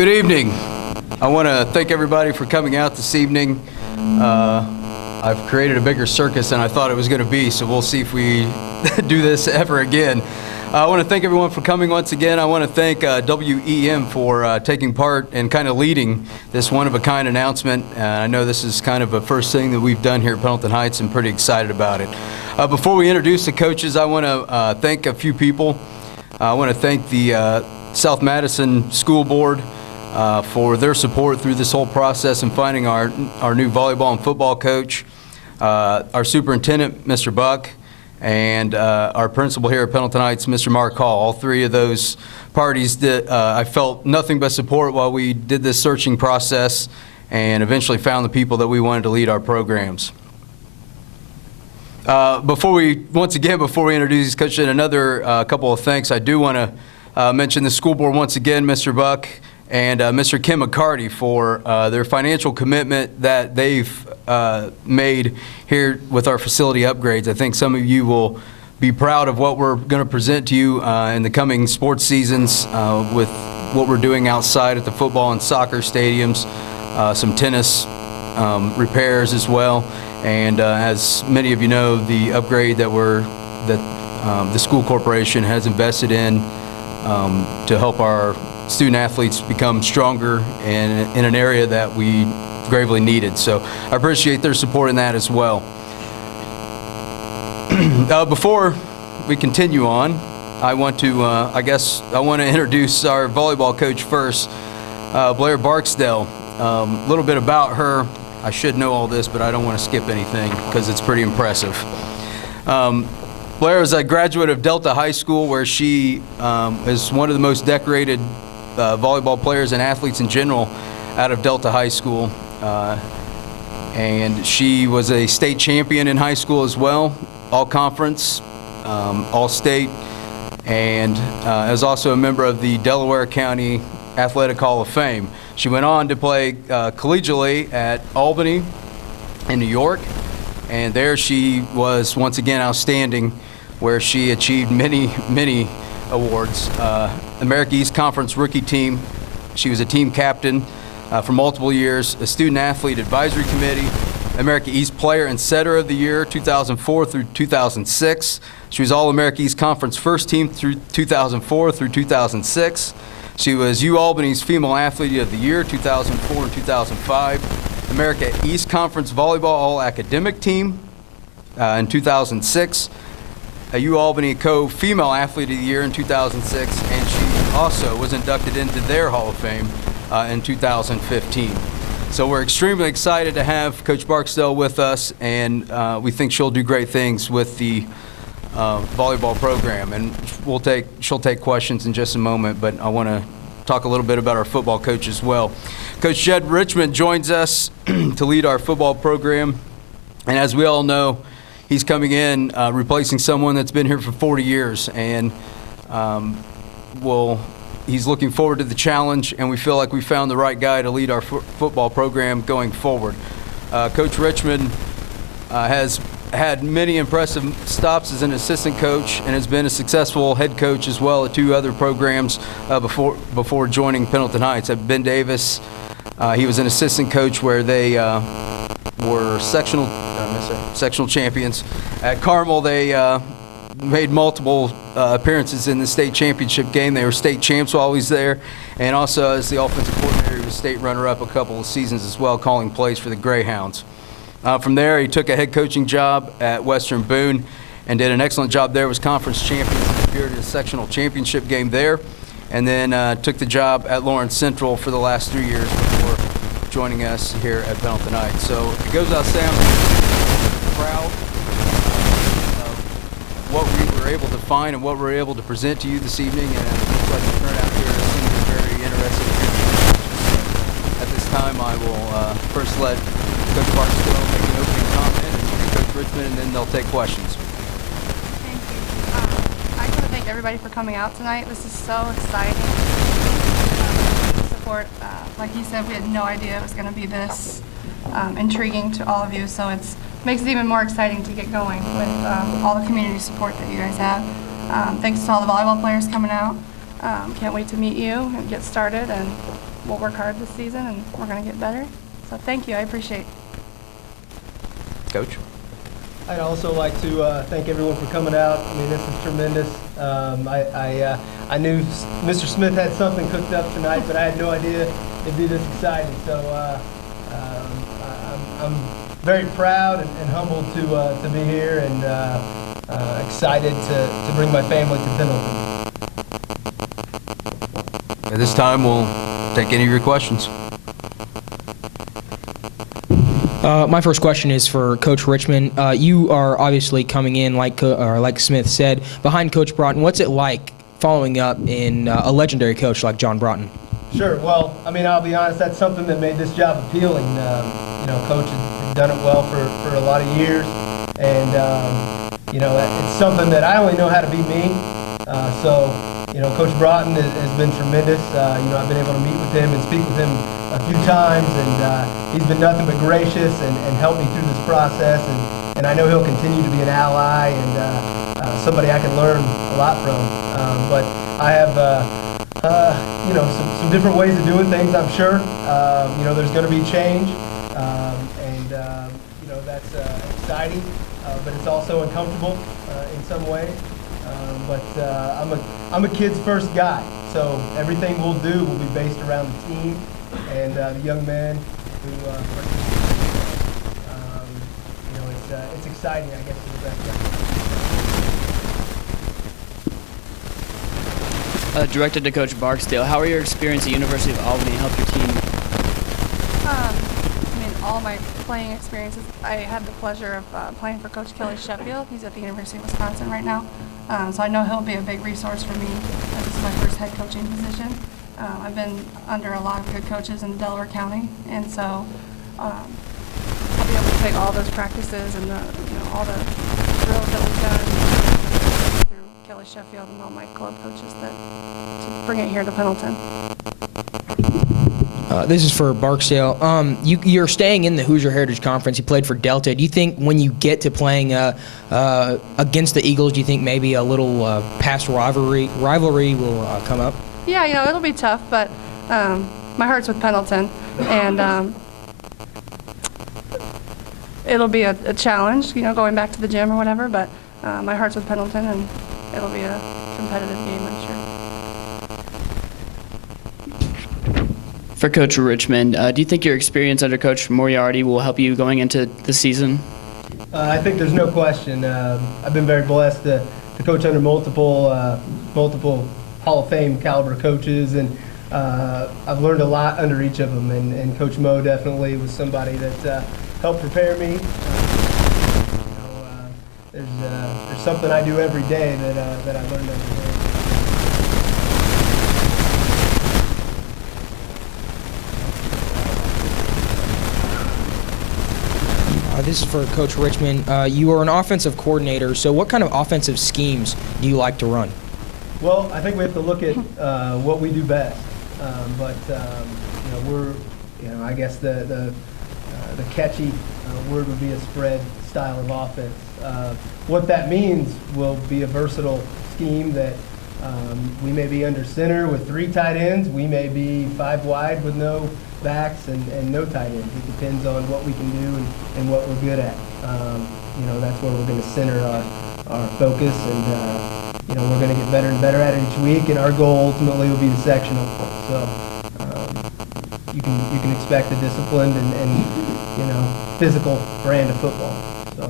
Good evening. I want to thank everybody for coming out this evening. I've created a bigger circus than I thought it was going to be, so we'll see if we do this ever again. I want to thank everyone for coming once again. I want to thank WEM for taking part and kind of leading this one-of-a-kind announcement. I know this is kind of a first thing that we've done here at Pendleton Heights. I'm pretty excited about it. Before we introduce the coaches, I want to thank a few people. I want to thank the South Madison School Board for their support through this whole process and finding our new volleyball and football coach, our superintendent, Mr. Buck, and our principal here at Pendleton Heights, Mr. Mark Hall. All three of those parties I felt nothing but support while we did this searching process and eventually found the people that we wanted to lead our programs. Before we introduce these coaches, another couple of thanks. I do want to mention the school board once again, Mr. Buck and Mr. Kim McCarty, for their financial commitment that they've made here with our facility upgrades. I think some of you will be proud of what we're going to present to you in the coming sports seasons with what we're doing outside at the football and soccer stadiums, some tennis repairs as well, and as many of you know, the upgrade that the school corporation has invested in to help our student athletes become stronger in an area that we gravely needed. So I appreciate their support in that as well. Before we continue on, I want to introduce our volleyball coach first, Blair Barksdale. A little bit about her. I should know all this, but I don't want to skip anything because it's pretty impressive. Blair is a graduate of Delta High School, where she is one of the most decorated volleyball players and athletes in general out of Delta High School. And she was a state champion in high school as well, all conference, all state, and is also a member of the Delaware County Athletic Hall of Fame. She went on to play collegiately at Albany in New York, and there she was once again outstanding, where she achieved many awards. America East Conference Rookie Team. She was a team captain for multiple years, a Student Athlete Advisory Committee, America East Player and Setter of the Year, 2004 through 2006. She was All-America East Conference First Team through 2004 through 2006. She was UAlbany's Female Athlete of the Year, 2004 and 2005. America East Conference Volleyball All-Academic Team in 2006. A UAlbany Co-Female Athlete of the Year in 2006, and she also was inducted into their Hall of Fame in 2015. So we're extremely excited to have Coach Barksdale with us, and we think she'll do great things with the volleyball program. And she'll take questions in just a moment, but I want to talk a little bit about our football coach as well. Coach Jed Richman joins us to lead our football program, and as we all know, he's coming in replacing someone that's been here for 40 years, and he's looking forward to the challenge, and we feel like we found the right guy to lead our football program going forward. Coach Richman has had many impressive stops as an assistant coach and has been a successful head coach as well at two other programs before joining Pendleton Heights. At Ben Davis, he was an assistant coach where they were sectional champions. At Carmel, they made multiple appearances in the state championship game. They were state champs while he was there, and also as the offensive coordinator, he was state runner-up a couple of seasons as well, calling plays for the Greyhounds. From there, he took a head coaching job at Western Boone and did an excellent job there. Was conference champions and appeared in a sectional championship game there, and then took the job at Lawrence Central for the last 3 years before joining us here at Pendleton Heights. So it goes without saying, I'm proud of what we were able to find and what we're able to present to you this evening, and it looks like the turnout here is very interesting. At this time, I will first let Coach Barksdale make an opening comment, and Coach Richman, and then they'll take questions. Thank you. I want to thank everybody for coming out tonight. This is so exciting. Support, like you said, we had no idea it was going to be this intriguing to all of you, so it makes it even more exciting to get going with all the community support that you guys have. Thanks to all the volleyball players coming out. Can't wait to meet you and get started, and we'll work hard this season, and we're going to get better. So thank you. I appreciate it. Coach? I'd also like to thank everyone for coming out. I mean, this is tremendous. I knew Mr. Smith had something cooked up tonight, but I had no idea it'd be this exciting. So I'm very proud and humbled to be here, and excited to bring my family to Pendleton. At this time, we'll take any of your questions. My first question is for Coach Richman. You are obviously coming in, like Smith said, behind Coach Broughton. What's it like following up in a legendary coach like John Broughton? Sure. Well, I mean, I'll be honest, that's something that made this job appealing. Coach had done it well for a lot of years, and it's something that I only know how to be me. Coach Broughton has been tremendous. I've been able to meet with him and speak with him a few times, and he's been nothing but gracious and helped me through this process, and I know he'll continue to be an ally and somebody I can learn a lot from. But I have some different ways of doing things, I'm sure. There's going to be change, that's exciting, but it's also uncomfortable in some ways. I'm a kids first guy, so everything we'll do will be based around the team and the young men who participate. It's exciting, I guess, is the best way. Directed to Coach Barksdale, how are your experience at University of Albany help your team? All my playing experiences, I had the pleasure of playing for Coach Kelly Sheffield. He's at the University of Wisconsin right now. So I know he'll be a big resource for me. This is my first head coaching position. I've been under a lot of good coaches in Delaware County, and so I'll be able to take all those practices and all the drills that we've done through Kelly Sheffield and all my club coaches to bring it here to Pendleton. This is for Barksdale. You're staying in the Hoosier Heritage Conference. You played for Delta. Do you think when you get to playing against the Eagles, do you think maybe a little past rivalry will come up? Yeah, it'll be tough, but my heart's with Pendleton, and it'll be a challenge, going back to the gym or whatever, but my heart's with Pendleton, and it'll be a competitive game, I'm sure. For Coach Richman, do you think your experience under Coach Moriarty will help you going into the season? I think there's no question. I've been very blessed to coach under multiple Hall of Fame caliber coaches, and I've learned a lot under each of them. And Coach Mo definitely was somebody that helped prepare me. There's something I do every day that I learned under him. This is for Coach Richman. You are an offensive coordinator, so what kind of offensive schemes do you like to run? Well, I think we have to look at what we do best. I guess the catchy word would be a spread style of offense. What that means will be a versatile scheme that we may be under center with 3 tight ends. We may be 5 wide with no backs and no tight ends. It depends on what we can do and what we're good at. That's where we're going to center our focus, and we're going to get better and better at it each week. And our goal ultimately will be the sectional. So you can expect a disciplined and physical brand of football. So.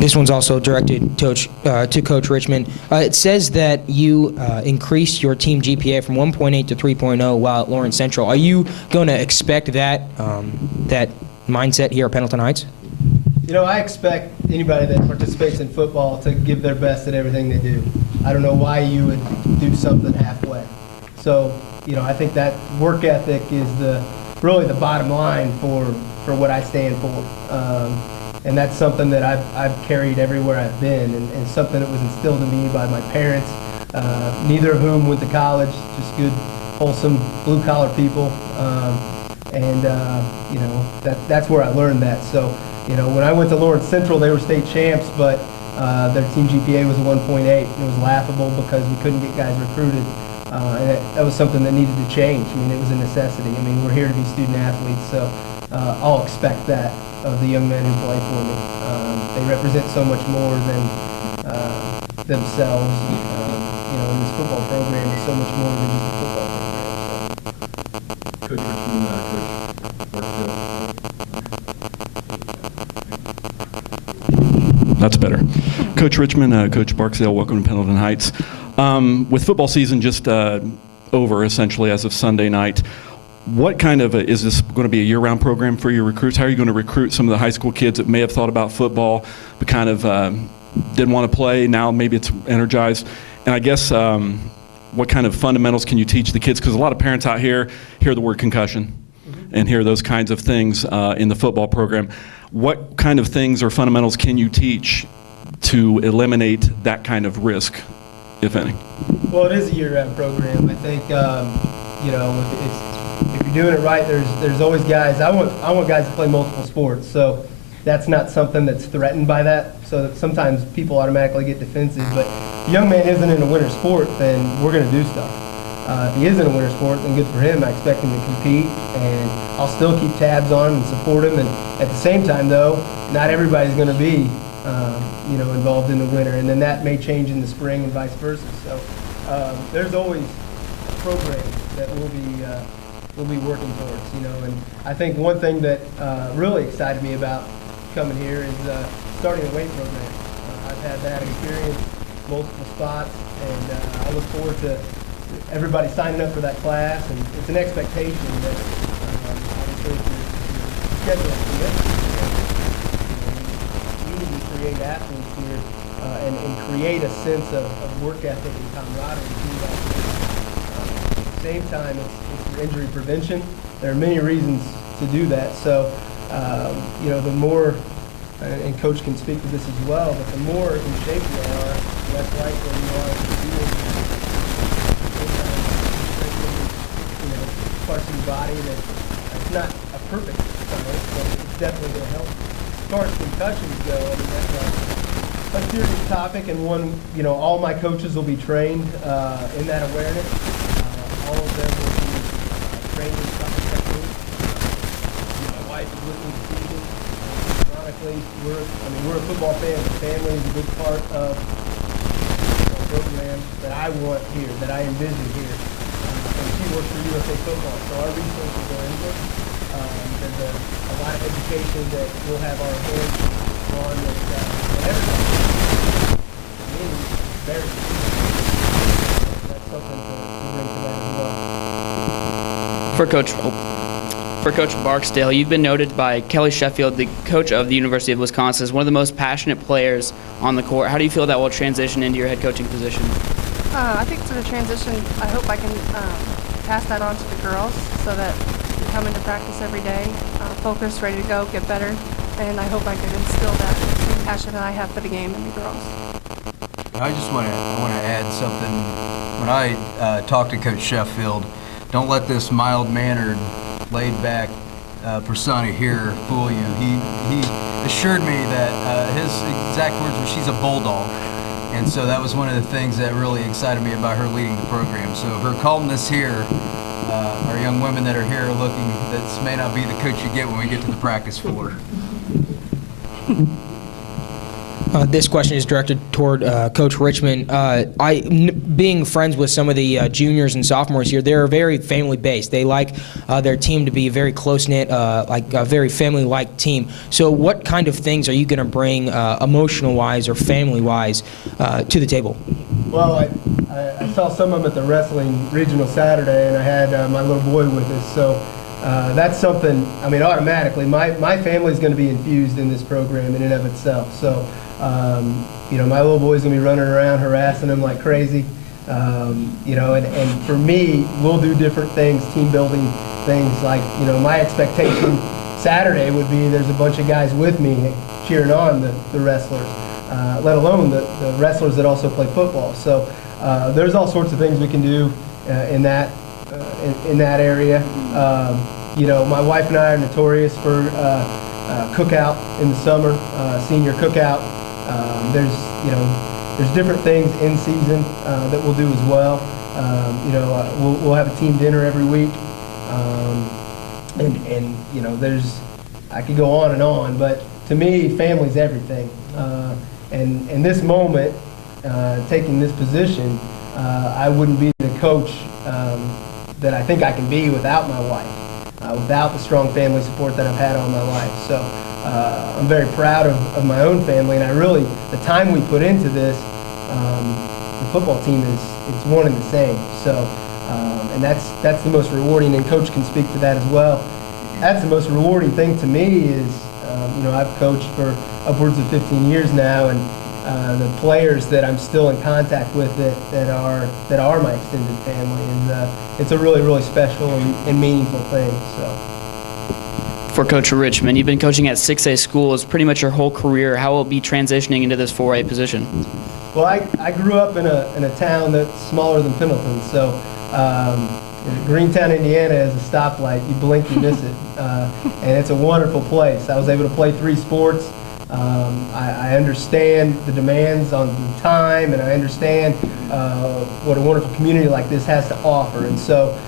This one's also directed to Coach Richman. It says that you increased your team GPA from 1.8 to 3.0 while at Lawrence Central. Are you going to expect that mindset here at Pendleton Heights? I expect anybody that participates in football to give their best at everything they do. I don't know why you would do something halfway. So, I think that work ethic is really the bottom line for what I stand for. And that's something that I've carried everywhere I've been, and something that was instilled in me by my parents, neither of whom went to college, just good, wholesome, blue-collar people. That's where I learned that. So, when I went to Lawrence Central, they were state champs, but their team GPA was a 1.8. It was laughable because we couldn't get guys recruited. And that was something that needed to change. I mean, it was a necessity. I mean, we're here to be student athletes, so I'll expect that of the young men who play for me. They represent so much more than themselves. You know, in this football program, it's so much more than just a football program. So. Coach Richman, Coach Barksdale. That's better. Coach Richman, Coach Barksdale, welcome to Pendleton Heights. With football season just over, essentially, as of Sunday night, what kind of is this going to be a year-round program for your recruits? How are you going to recruit some of the high school kids that may have thought about football but kind of didn't want to play? Now maybe it's energized. And I guess what kind of fundamentals can you teach the kids? Because a lot of parents out here hear the word concussion and hear those kinds of things in the football program. What kind of things or fundamentals can you teach to eliminate that kind of risk, if any? Well, it is a year-round program. I think you know, if you're doing it right, there's always guys. I want guys to play multiple sports, so that's not something that's threatened by that. So that sometimes people automatically get defensive. But if a young man isn't in a winter sport, then we're going to do stuff. If he is in a winter sport, then good for him. I expect him to compete, and I'll still keep tabs on him and support him. And at the same time, though, not everybody's going to be you know, involved in the winter, and then that may change in the spring and vice versa. So there's always a program that we'll be working towards, you know. And I think one thing that really excited me about coming here is starting a weight program. I've had that experience, multiple spots, and I look forward to everybody signing up for that class. And it's an expectation that obviously if you're scheduling commitment, you need to create athletes here and create a sense of work ethic and camaraderie through that. At the same time, it's for injury prevention. There are many reasons to do that. So, you know, the more, and Coach can speak to this as well, but the more in shape you are, the less likely you are to do it. You know, parts of your body that's not a perfect science, but it's definitely going to help. As far as concussions go, I mean, that's a serious topic, and one, you know, all my coaches will be trained in that awareness. All of them will be trained in proper technique. My wife is with me this evening. Ironically, we're a football family. Family is a big part of the program that I want here, that I envision here. And she works for USA Football, so our resources are in this. There's a lot of education that we'll have our hands on that everybody means very important. That's something to bring to that as well. For Coach Barksdale, you've been noted by Kelly Sheffield, the coach of the University of Wisconsin, as one of the most passionate players on the court. How do you feel that will transition into your head coaching position? I think it's going to transition. I hope I can pass that on to the girls so that we come into practice every day, focused, ready to go, get better, and I hope I can instill that same passion that I have for the game in the girls. I just want to add something. When I talked to Coach Sheffield, don't let this mild-mannered, laid-back persona here fool you. He assured me that his exact words were, "She's a bulldog." And so that was one of the things that really excited me about her leading the program. So her calmness here, our young women that are here are looking, this may not be the coach you get when we get to the practice floor. This question is directed toward Coach Richman. Being friends with some of the juniors and sophomores here, they're very family-based. They like their team to be a very close-knit, like a very family-like team. So what kind of things are you going to bring emotional-wise or family-wise to the table? Well, I saw some of them at the wrestling regional Saturday, and I had my little boy with us. So that's something, I mean, automatically, my family is going to be infused in this program in and of itself. So, you know, my little boy's going to be running around harassing them like crazy. You know, and for me, we'll do different things, team building things like, you know, my expectation Saturday would be there's a bunch of guys with me cheering on the wrestlers, let alone the wrestlers that also play football. So there's all sorts of things we can do in that area. You know, my wife and I are notorious for cookout in the summer, senior cookout. There's you know, there's different things in season that we'll do as well. You know, we'll have a team dinner every week, and you know, I could go on, but to me, family's everything. And in this moment, taking this position, I wouldn't be the coach that I think I can be without my wife, without the strong family support that I've had all my life. So I'm very proud of my own family, and the time we put into this, the football team it's one and the same. So, and that's the most rewarding, and Coach can speak to that as well. That's the most rewarding thing to me is, you know, I've coached for upwards of 15 years now, and the players that I'm still in contact with that are my extended family, and it's a really, really special and meaningful thing. So. For Coach Richman, you've been coaching at 6A schools pretty much your whole career. How will it be transitioning into this 4A position? Well, I grew up in a town that's smaller than Pendleton, so Greentown, Indiana is a stoplight. You blink, you miss it, and it's a wonderful place. I was able to play 3 sports. I understand the demands on the time, and I understand what a wonderful community like this has to offer. And so